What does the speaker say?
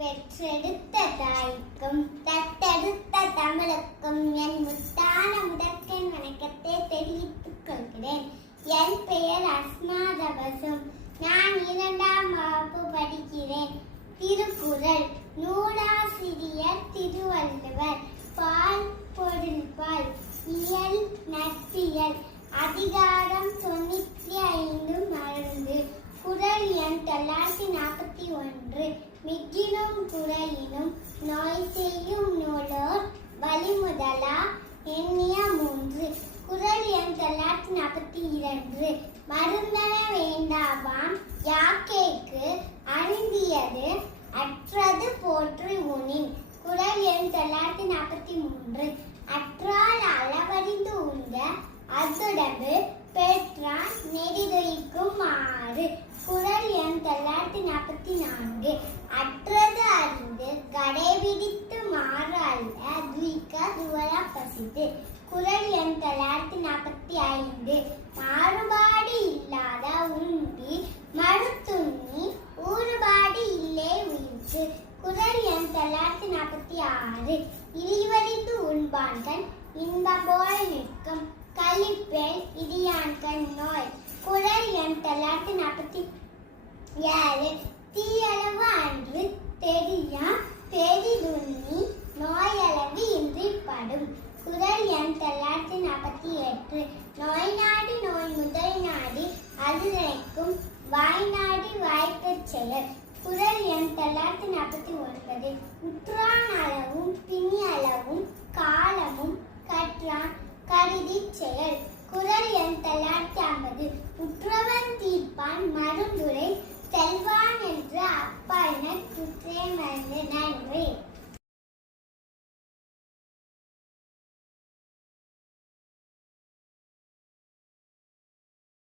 பெற்றெடுத்த தாய்க்கும் தத்தெடுத்த தமிழுக்கும் என் முத்தான முதற்கண் வணக்கத்தை தெரிவித்துக் கொள்கிறேன். என் பெயர் அஸ்மா தபசும். நான் 2ஆம் வகுப்பு படிக்கிறேன். திருக்குறள். நூலாசிரியர் திருவள்ளுவர். பால் பொருள் பால். இயல் நட்பியல். அதிகாரம் 95 மருந்து. குறள் எண் 941. மிக்கினும் குறையினும் நோய் செய்யும் நூலோர் வழிமுதலா எண்ணிய 3. குறள் எண் 942. மருந்தன வேண்டாவாம் யாக்கேக்கு அருந்தியது அற்றது போற்றி உணின். குறள் எண் 943. அற்றால் அளவறிந்து உண்க அதுடம்பு பெற்றான் நெறிதுய்க்கும் 6. குறள் எண் 944. அற்றது அறிந்து கடைபிடித்து மாறு அல்ல துய்க்க துவர பசித்து. குறள் எண் 945. மாறுபாடு இல்லாத உண்டி மறுத்துண்ணி ஊறுபாடு இல்லை உயிர்க்கு. குறள் எண் 946. இழிவறிந்து உண்பான்கள் இன்பம் போல் நிற்கும் கழிப்பேல் இடியான்கள் நோய். குறள் எண் 947. தீயளவு அன்று தெரியா பெரிதுண்ணி நோயளவு இன்றி படும். குறள் எண் 948. நோய் நாடி நோய் முதல் நாடி அது நினைக்கும் வாய் நாடி வாய்க்கச் செயல். குறள் எண் 949. உற்றான் அளவும் பிணி